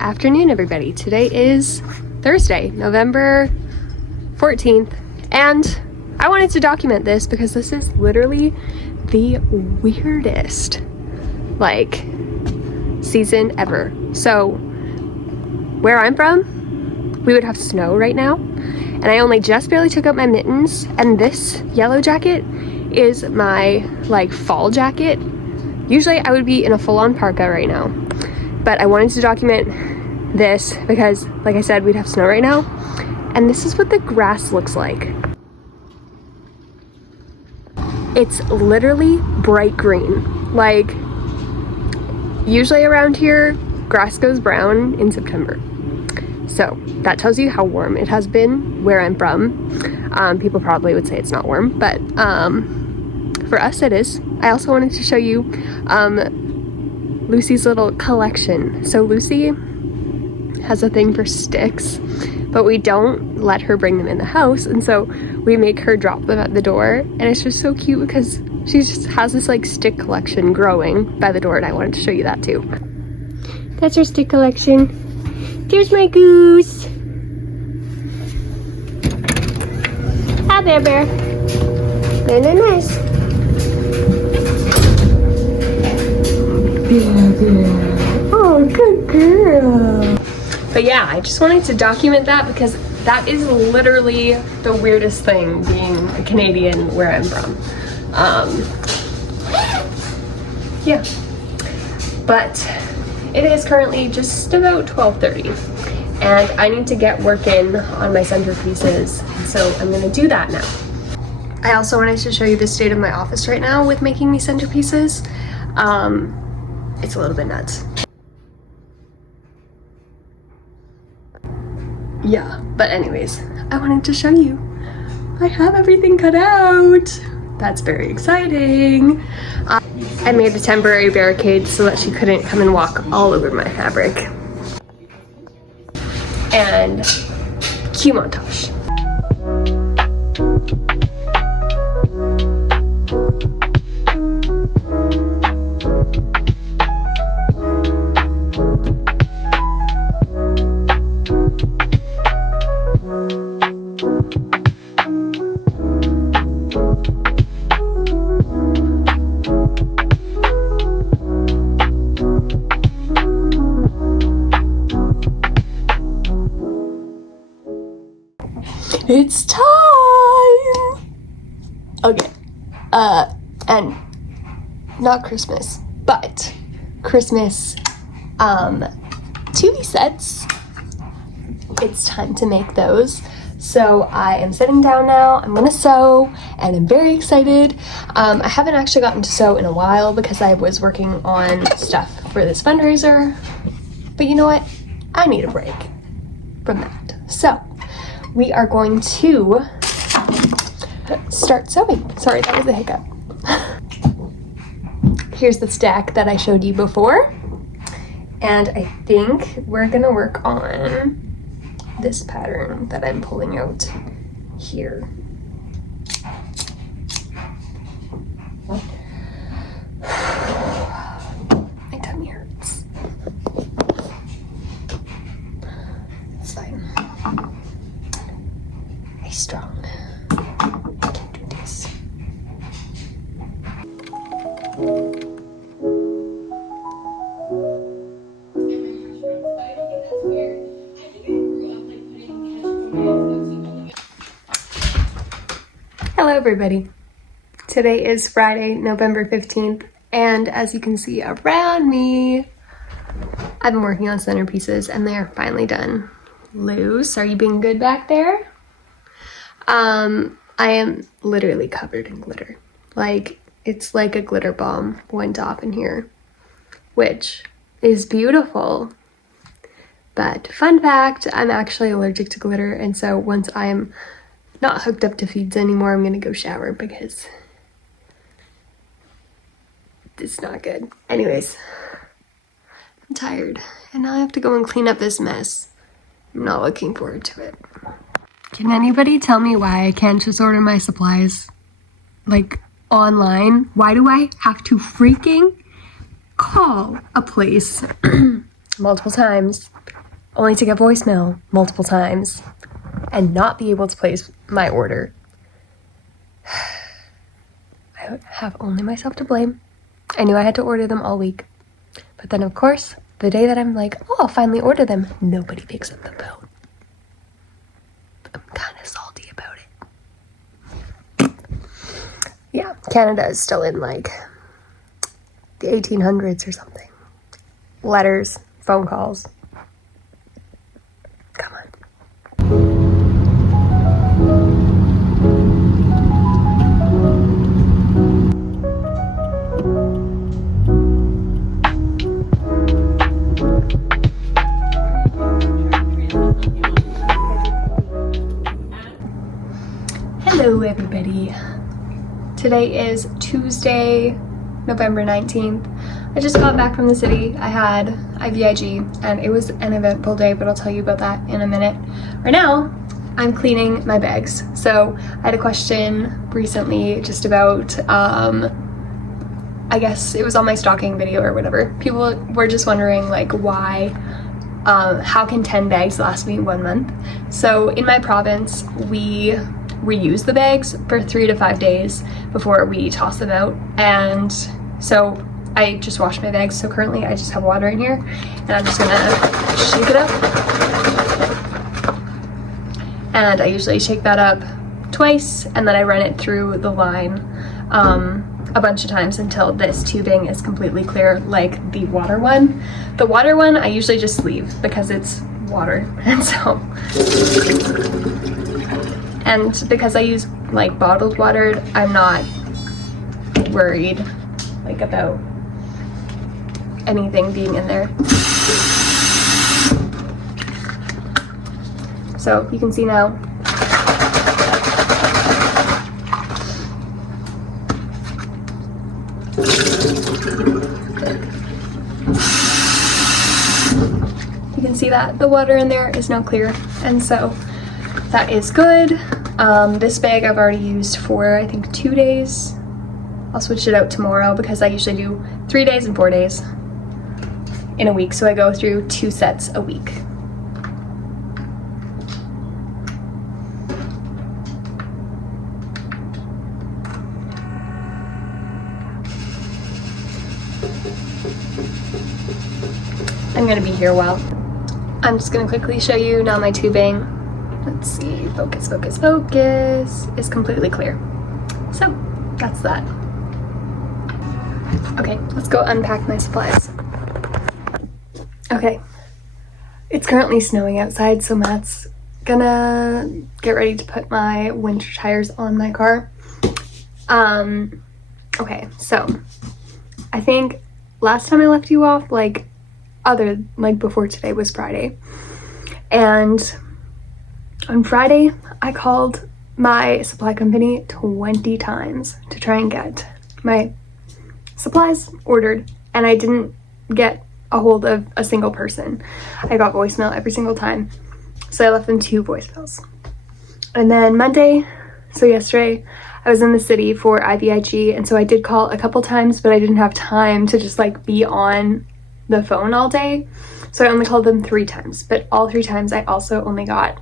afternoon, everybody. Today is Thursday, November 14th, and I wanted to document this because this is literally the weirdest, season ever. So, where I'm from, we would have snow right now, and I only just barely took out my mittens, and this yellow jacket is my, fall jacket. Usually I would be in a full-on parka right now, but I wanted to document this because, like I said, we'd have snow right now, and this is what the grass looks like. It's literally bright green. Usually around here, grass goes brown in September. So that tells you how warm it has been where I'm from. People probably would say it's not warm, but for us it is. I also wanted to show you Lucy's little collection. So Lucy has a thing for sticks, but we don't let her bring them in the house, and so we make her drop them at the door, and it's just so cute because she just has this stick collection growing by the door, and I wanted to show you that too. That's her stick collection. There's my goose. Hi there, bear. Very nice. Oh, good girl. But yeah, I just wanted to document that because that is literally the weirdest thing being a Canadian where I'm from. Yeah. But it is currently just about 12:30 and I need to get working on my centerpieces, so I'm gonna do that now. I also wanted to show you the state of my office right now with making these centerpieces. It's a little bit nuts. Yeah, but anyways, I wanted to show you. I have everything cut out. That's very exciting. I made a temporary barricade so that she couldn't come and walk all over my fabric. And cue montage. It's time! Okay, and not Christmas, but Christmas, TV sets. It's time to make those. So I am sitting down now, I'm gonna sew, and I'm very excited. I haven't actually gotten to sew in a while because I was working on stuff for this fundraiser, but you know what? I need a break from that. So we are going to start sewing. Sorry, that was a hiccup. Here's the stack that I showed you before. And I think we're gonna work on this pattern that I'm pulling out here. My tummy hurts. It's fine. Be strong. I can do this. Hello everybody. Today is Friday, November 15th, and as you can see around me, I've been working on centerpieces and they're finally done. Luce, are you being good back there? I am literally covered in glitter. It's like a glitter bomb went off in here, which is beautiful. But fun fact, I'm actually allergic to glitter, and so once I'm not hooked up to feeds anymore, I'm gonna go shower because it's not good. Anyways, I'm tired, and now I have to go and clean up this mess. I'm not looking forward to it. Can anybody tell me why I can't just order my supplies, online? Why do I have to freaking call a place multiple times, only to get voicemail multiple times, and not be able to place my order. I have only myself to blame. I knew I had to order them all week. But then, of course, the day that I'm like, oh, I'll finally order them, nobody picks up the phone. I'm kind of salty about it. Yeah, Canada is still in like the 1800s or something. Letters, phone calls. Come on. Hello everybody. Today is Tuesday, November 19th. I just got back from the city. I had IVIG and it was an eventful day, but I'll tell you about that in a minute. Right now, I'm cleaning my bags. So I had a question recently just about, I guess it was on my stocking video or whatever. People were just wondering like why, how can 10 bags last me 1 month? So in my province, we reuse the bags for 3 to 5 days before we toss them out. And so I just wash my bags. So currently I just have water in here and I'm just gonna shake it up. And I usually shake that up twice and then I run it through the line a bunch of times until this tubing is completely clear, like the water one. The water one I usually just leave because it's water, and so, and because I use like bottled water, I'm not worried like about anything being in there. So you can see now that the water in there is now clear, and so that is good. This bag I've already used for I think 2 days. I'll switch it out tomorrow because I usually do 3 days and 4 days in a week, so I go through 2 sets a week. I'm gonna be here a while. I'm just gonna quickly show you now my tubing. Let's see, focus, focus, focus, is completely clear. So that's that. Okay, let's go unpack my supplies. Okay, it's currently snowing outside, so Matt's gonna get ready to put my winter tires on my car. Okay, so I think last time I left you off, before today was Friday, and on Friday I called my supply company 20 times to try and get my supplies ordered, and I didn't get a hold of a single person. I got voicemail every single time, so I left them 2 voicemails. And then Monday, so yesterday, I was in the city for IVIG, and so I did call a couple times, but I didn't have time to just like be on the phone all day, so I only called them 3 times, but all 3 times I also only got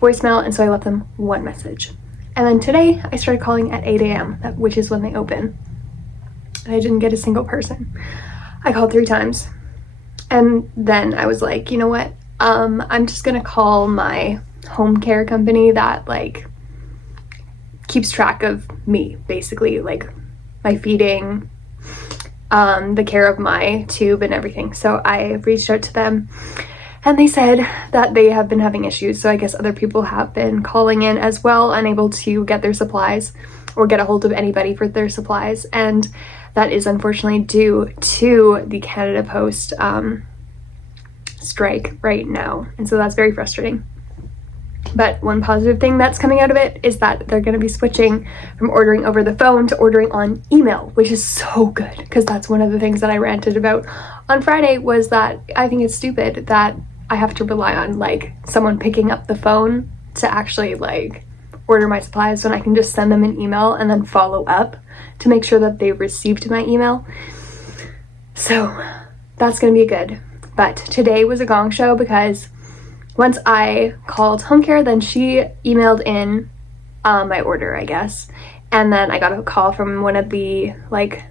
voicemail, and so I left them 1 message. And then today I started calling at 8 a.m., which is when they open, and I didn't get a single person. I called 3 times, and then I was like, you know what, I'm just gonna call my home care company that like keeps track of me, basically, like my feeding, the care of my tube and everything. So I reached out to them and they said that they have been having issues. So I guess other people have been calling in as well, unable to get their supplies or get a hold of anybody for their supplies. And that is unfortunately due to the Canada Post strike right now. And so that's very frustrating. But one positive thing that's coming out of it is that they're going to be switching from ordering over the phone to ordering on email, which is so good, because that's one of the things that I ranted about on Friday, was that I think it's stupid that I have to rely on like someone picking up the phone to actually like order my supplies when I can just send them an email and then follow up to make sure that they received my email. So that's going to be good. But today was a gong show because once I called home care, then she emailed in my order, I guess. And then I got a call from one of the like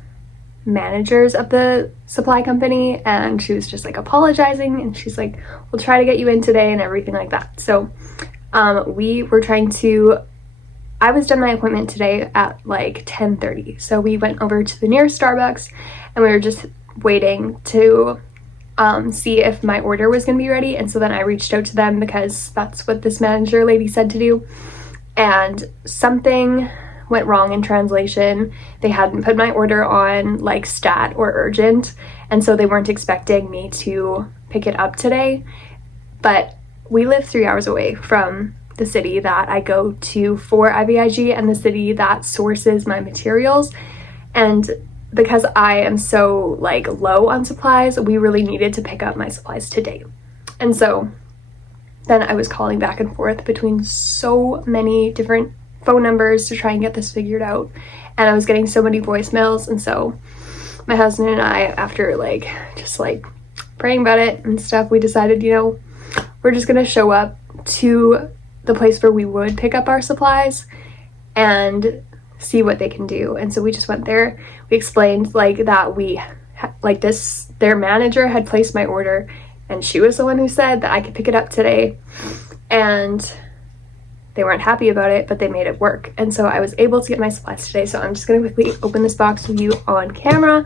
managers of the supply company, and she was just like apologizing, and she's like, we'll try to get you in today and everything like that. So we were trying to, I was done my appointment today at like 10:30. So we went over to the nearest Starbucks and we were just waiting to see if my order was going to be ready. And so then I reached out to them because that's what this manager lady said to do. And something went wrong in translation. They hadn't put my order on like stat or urgent, and so they weren't expecting me to pick it up today. But we live 3 hours away from the city that I go to for IVIG and the city that sources my materials, and because I am so like low on supplies, we really needed to pick up my supplies today. And so then I was calling back and forth between so many different phone numbers to try and get this figured out, and I was getting so many voicemails. And so my husband and I, after like just like praying about it and stuff, we decided, you know, we're just gonna show up to the place where we would pick up our supplies and see what they can do. And so we just went there. We explained like that we like this, their manager had placed my order and she was the one who said that I could pick it up today, and they weren't happy about it, but they made it work. And so I was able to get my supplies today. So I'm just gonna quickly open this box with you on camera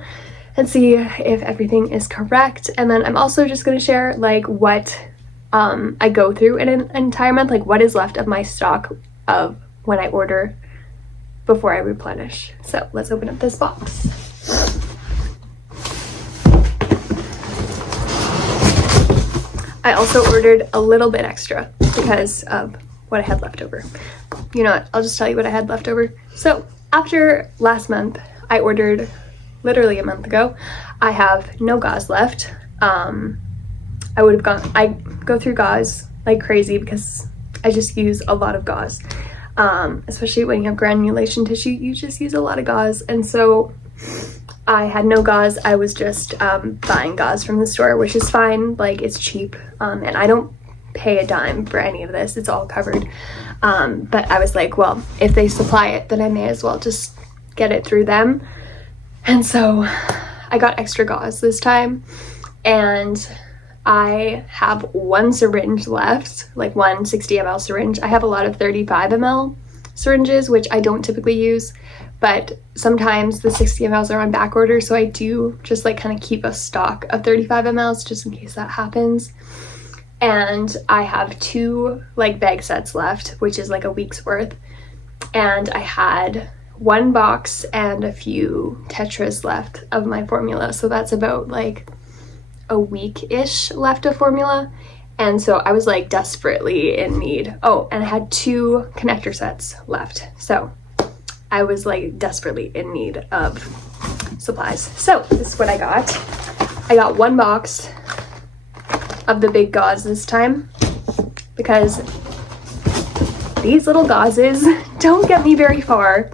and see if everything is correct. And then I'm also just gonna share like what I go through in an entire month, like what is left of my stock of when I order before I replenish. So let's open up this box. I also ordered a little bit extra because of what I had left over. You know what, I'll just tell you what I had left over. So after last month, I ordered literally a month ago, I have no gauze left. I go through gauze like crazy because I just use a lot of gauze. Especially when you have granulation tissue, you just use a lot of gauze. And so I had no gauze. I was just buying gauze from the store, which is fine, like it's cheap, and I don't pay a dime for any of this, it's all covered. But I was like, well, if they supply it, then I may as well just get it through them. And so I got extra gauze this time, and I have one syringe left, like one 60 ml syringe. I have a lot of 35 ml syringes, which I don't typically use, but sometimes the 60 mls are on back order, so I do just like kind of keep a stock of 35 mls just in case that happens. And I have 2 like bag sets left, which is like a week's worth, and I had 1 box and a few tetras left of my formula, so that's about like a week-ish left of formula. And so I was like desperately in need. Oh, and I had 2 connector sets left, so I was like desperately in need of supplies. So this is what I got. I got 1 box of the big gauze this time because these little gauzes don't get me very far,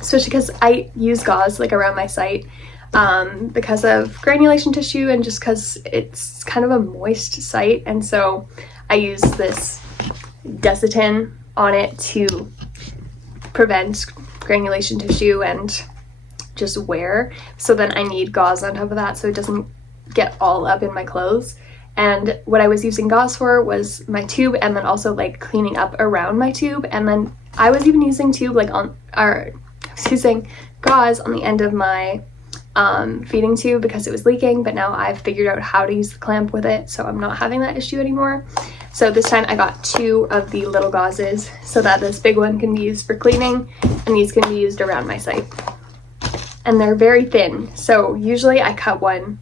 especially because I use gauze like around my site because of granulation tissue and just because it's kind of a moist site. And so I use this Desitin on it to prevent granulation tissue and just wear. So then I need gauze on top of that so it doesn't get all up in my clothes. And what I was using gauze for was my tube, and then also like cleaning up around my tube. And then I was even using using gauze on the end of my feeding tube because it was leaking, but now I've figured out how to use the clamp with it, so I'm not having that issue anymore. So this time I got 2 of the little gauzes so that this big one can be used for cleaning and these can be used around my site. And they're very thin, so usually I cut one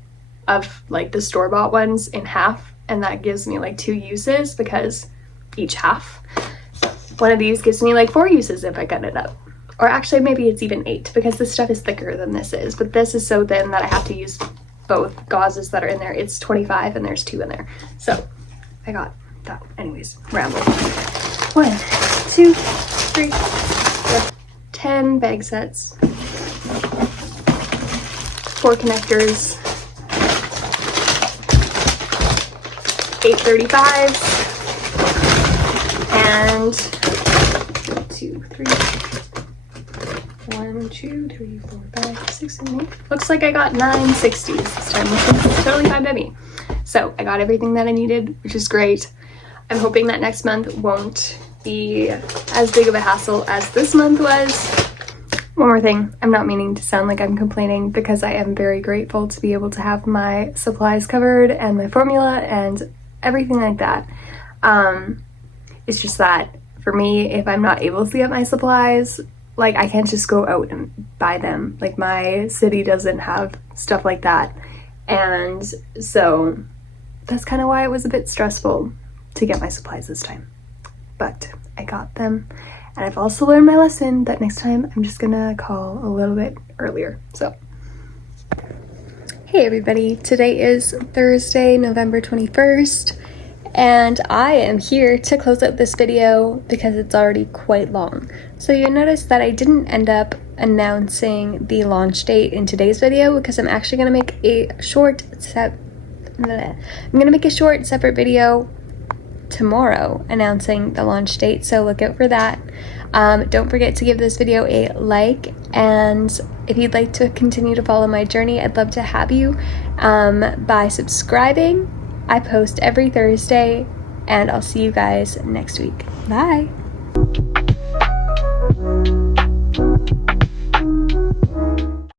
of like the store-bought ones in half, and that gives me like 2 uses because each half. One of these gives me like 4 uses if I cut it up. Or actually maybe it's even 8 because this stuff is thicker than this is, but this is so thin that I have to use both gauzes that are in there. It's 25 and there's 2 in there. So I got that. Anyways, ramble. 1, 2, 3, 4, 10 bag sets, 4 connectors, 835s and 1, 2, 3, 4, 5, 6, 7, 8. Looks like I got 9 60s this time, which is totally fine by me. So I got everything that I needed, which is great. I'm hoping that next month won't be as big of a hassle as this month was. One more thing, I'm not meaning to sound like I'm complaining, because I am very grateful to be able to have my supplies covered and my formula and everything like that. It's just that for me, if I'm not able to get my supplies, like, I can't just go out and buy them. Like, my city doesn't have stuff like that. And so that's kind of why it was a bit stressful to get my supplies this time. But I got them. And I've also learned my lesson that next time I'm just gonna call a little bit earlier. So, hey everybody. Today is Thursday, November 21st. And I am here to close out this video because it's already quite long. So you'll notice that I didn't end up announcing the launch date in today's video, because I'm actually gonna make a short separate video tomorrow announcing the launch date, so look out for that. Don't forget to give this video a like, and if you'd like to continue to follow my journey, I'd love to have you by subscribing. I post every Thursday, and I'll see you guys next week. Bye!